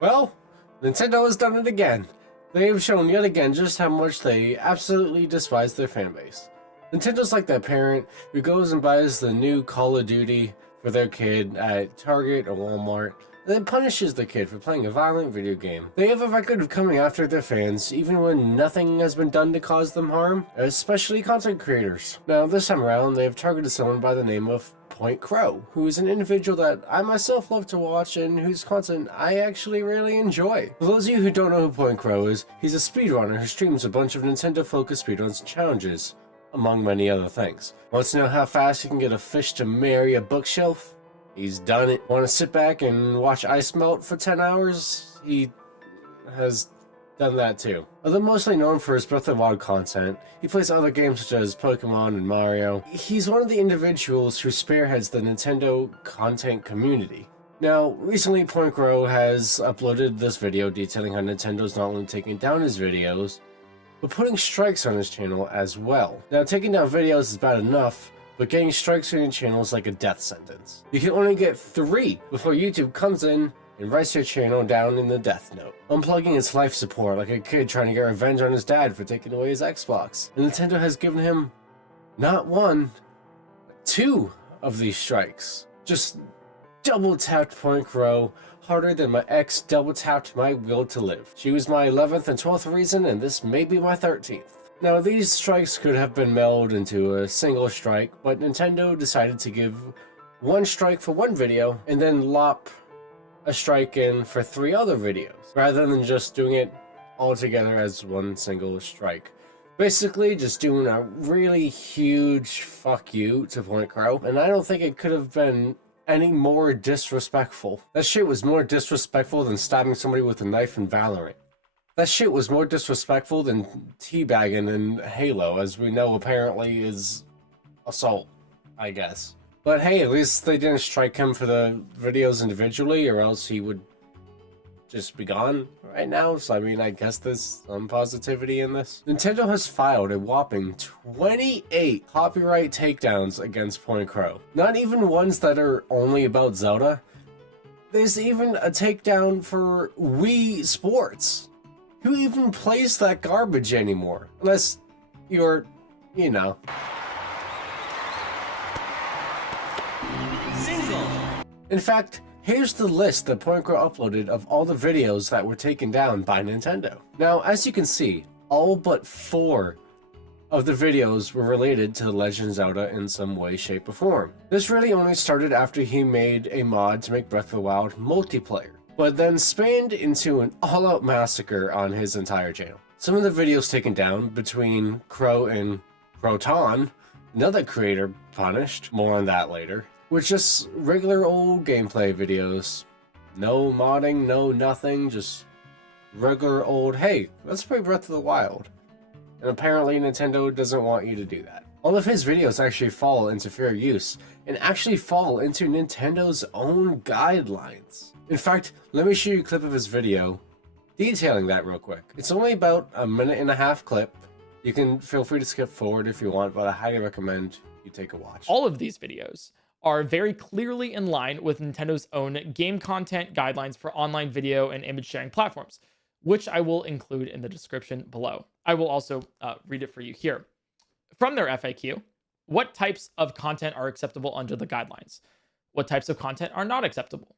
Well, Nintendo has done it again. They have shown yet again just how much they absolutely despise their fanbase. Nintendo's like that parent who goes and buys the new Call of Duty for their kid at Target or Walmart, and then punishes the kid for playing a violent video game. They have a record of coming after their fans, even when nothing has been done to cause them harm, especially content creators. Now, this time around, they have targeted someone by the name of PointCrow, who is an individual that I myself love to watch and whose content I actually really enjoy. For those of you who don't know who PointCrow is, he's a speedrunner who streams a bunch of Nintendo-focused speedruns and challenges, among many other things. Wants to know how fast you can get a fish to marry a bookshelf? He's done it. Want to sit back and watch ice melt for 10 hours? He has done that too. Although mostly known for his Breath of the Wild content, he plays other games such as Pokemon and Mario. He's one of the individuals who spearheads the Nintendo content community. Now, recently PointCrow has uploaded this video detailing how Nintendo's not only taking down his videos, but putting strikes on his channel as well. Now, taking down videos is bad enough, but getting strikes on your channel is like a death sentence. You can only get 3 before YouTube comes in and writes your channel down in the death note, unplugging its life support like a kid trying to get revenge on his dad for taking away his Xbox. And Nintendo has given him not 1, but 2 of these strikes. Just double tapped PointCrow harder than my ex double tapped my will to live. She was my 11th and 12th reason, and this may be my 13th. Now, these strikes could have been melded into a single strike, but Nintendo decided to give 1 strike for 1 video and then lop a strike in for 3 other videos, rather than just doing it all together as 1 single strike. Basically, just doing a really huge fuck you to PointCrow, and I don't think it could have been any more disrespectful. That shit was more disrespectful than stabbing somebody with a knife in Valorant. That shit was more disrespectful than teabagging in Halo, as we know apparently is assault, I guess. But hey, at least they didn't strike him for the videos individually, or else he would just be gone right now. So I mean, I guess there's some positivity in this. Nintendo has filed a whopping 28 copyright takedowns against PointCrow. Not even ones that are only about Zelda. There's even a takedown for Wii Sports. Who even plays that garbage anymore? Unless you're, you know. In fact, here's the list that PointCrow uploaded of all the videos that were taken down by Nintendo. Now, as you can see, all but 4 of the videos were related to The Legend of Zelda in some way, shape, or form. This really only started after he made a mod to make Breath of the Wild multiplayer, but then spanned into an all-out massacre on his entire channel. Some of the videos taken down between Crow and Croton, another creator punished, more on that later, with just regular old gameplay videos. No modding, no nothing, just regular old, hey, let's play Breath of the Wild. And apparently Nintendo doesn't want you to do that. All of his videos actually fall into fair use, and actually fall into Nintendo's own guidelines. In fact, let me show you a clip of his video detailing that real quick. It's only about a 1.5-minute clip. You can feel free to skip forward if you want, but I highly recommend you take a watch. All of these videos are very clearly in line with Nintendo's own game content guidelines for online video and image sharing platforms, which I will include in the description below. I will also read it for you here. From their FAQ, what types of content are acceptable under the guidelines? What types of content are not acceptable?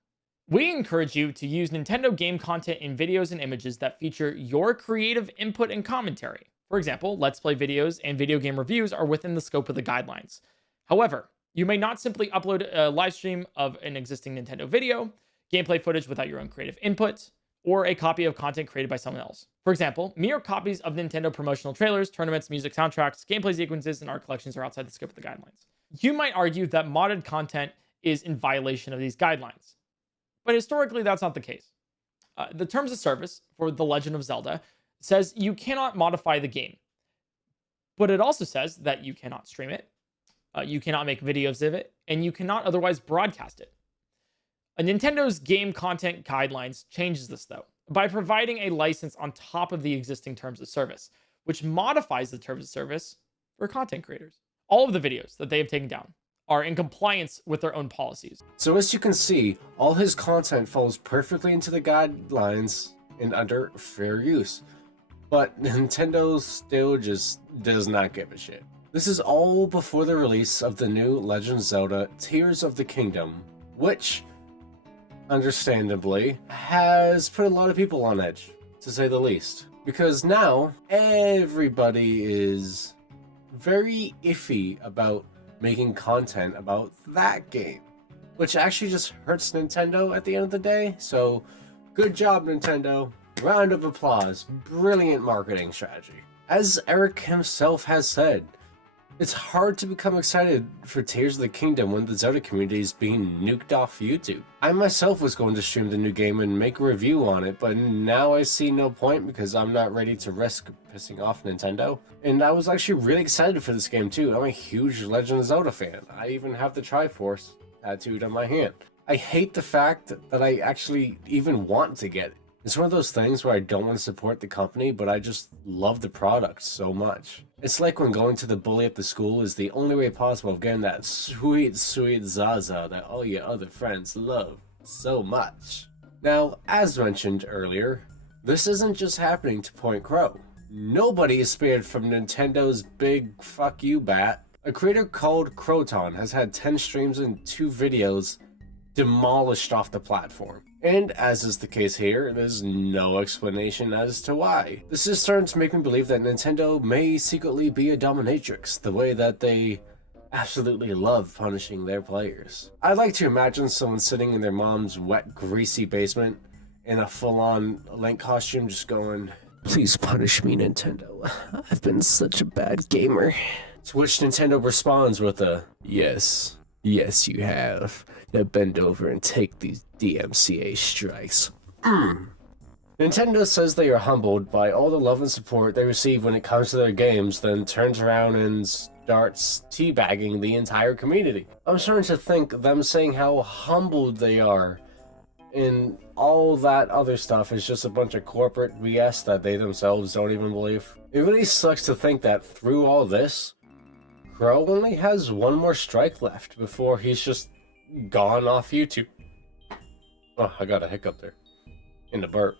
We encourage you to use Nintendo game content in videos and images that feature your creative input and commentary. For example, Let's Play videos and video game reviews are within the scope of the guidelines. However, you may not simply upload a live stream of an existing Nintendo video, gameplay footage without your own creative input, or a copy of content created by someone else. For example, mere copies of Nintendo promotional trailers, tournaments, music soundtracks, gameplay sequences, and art collections are outside the scope of the guidelines. You might argue that modded content is in violation of these guidelines, but historically that's not the case. The terms of service for The Legend of Zelda says you cannot modify the game, but it also says that you cannot stream it, you cannot make videos of it, and you cannot otherwise broadcast it. Nintendo's game content guidelines changes this, though, by providing a license on top of the existing terms of service, which modifies the terms of service for content creators. All of the videos that they have taken down are in compliance with their own policies. So as you can see, all his content falls perfectly into the guidelines and under fair use. But Nintendo still just does not give a shit. This is all before the release of the new Legend of Zelda Tears of the Kingdom, which, understandably, has put a lot of people on edge, to say the least. Because now, everybody is very iffy about making content about that game, which actually just hurts Nintendo at the end of the day. So, good job, Nintendo. Round of applause. Brilliant marketing strategy. As Eric himself has said, it's hard to become excited for Tears of the Kingdom when the Zelda community is being nuked off YouTube. I myself was going to stream the new game and make a review on it, but now I see no point because I'm not ready to risk pissing off Nintendo. And I was actually really excited for this game too. I'm a huge Legend of Zelda fan. I even have the Triforce tattooed on my hand. I hate the fact that I actually even want to get it. It's one of those things where I don't want to support the company, but I just love the product so much. It's like when going to the bully at the school is the only way possible of getting that sweet, sweet Zaza that all your other friends love so much. Now, as mentioned earlier, this isn't just happening to PointCrow. Nobody is spared from Nintendo's big fuck you bat. A creator called Croton has had 10 streams and 2 videos demolished off the platform. And as is the case here, there's no explanation as to why. This is starting to make me believe that Nintendo may secretly be a dominatrix, the way that they absolutely love punishing their players. I'd like to imagine someone sitting in their mom's wet, greasy basement in a full-on Link costume just going, "Please punish me, Nintendo. I've been such a bad gamer." To which Nintendo responds with a, "Yes, yes you have. Now bend over and take these DMCA strikes." Nintendo says they are humbled by all the love and support they receive when it comes to their games, then turns around and starts teabagging the entire community. I'm starting to think them saying how humbled they are and all that other stuff is just a bunch of corporate BS that they themselves don't even believe. It really sucks to think that through all this, Crow only has one more strike left before he's just gone off YouTube. Oh, I got a hiccup there. In the burp.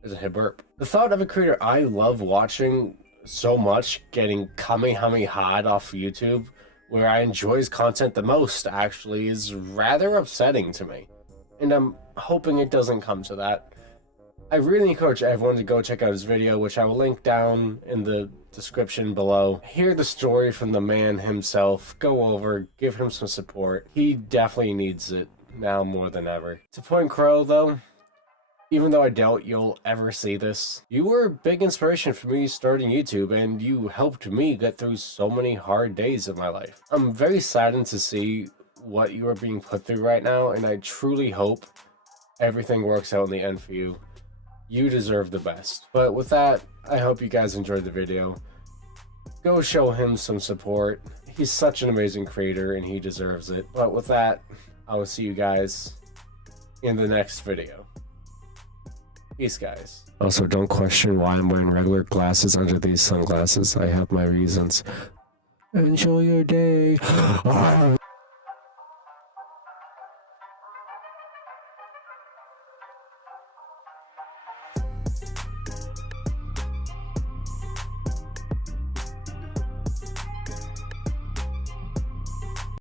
There's a hit burp. The thought of a creator I love watching so much getting Kamehameha'd off YouTube, where I enjoy his content the most, actually, is rather upsetting to me. And I'm hoping it doesn't come to that. I really encourage everyone to go check out his video, which I will link down in the description below. Hear the story from the man himself. Go over, give him some support. He definitely needs it now more than ever. To PointCrow, though, even though I doubt you'll ever see this, you were a big inspiration for me starting YouTube, and you helped me get through so many hard days of my life. I'm very saddened to see what you are being put through right now, and I truly hope everything works out in the end for you. You deserve the best. But with that, I hope you guys enjoyed the video. Go show him some support. He's such an amazing creator and he deserves it. But with that, I will see you guys in the next video. Peace, guys. Also, don't question why I'm wearing regular glasses under these sunglasses. I have my reasons. Enjoy your day.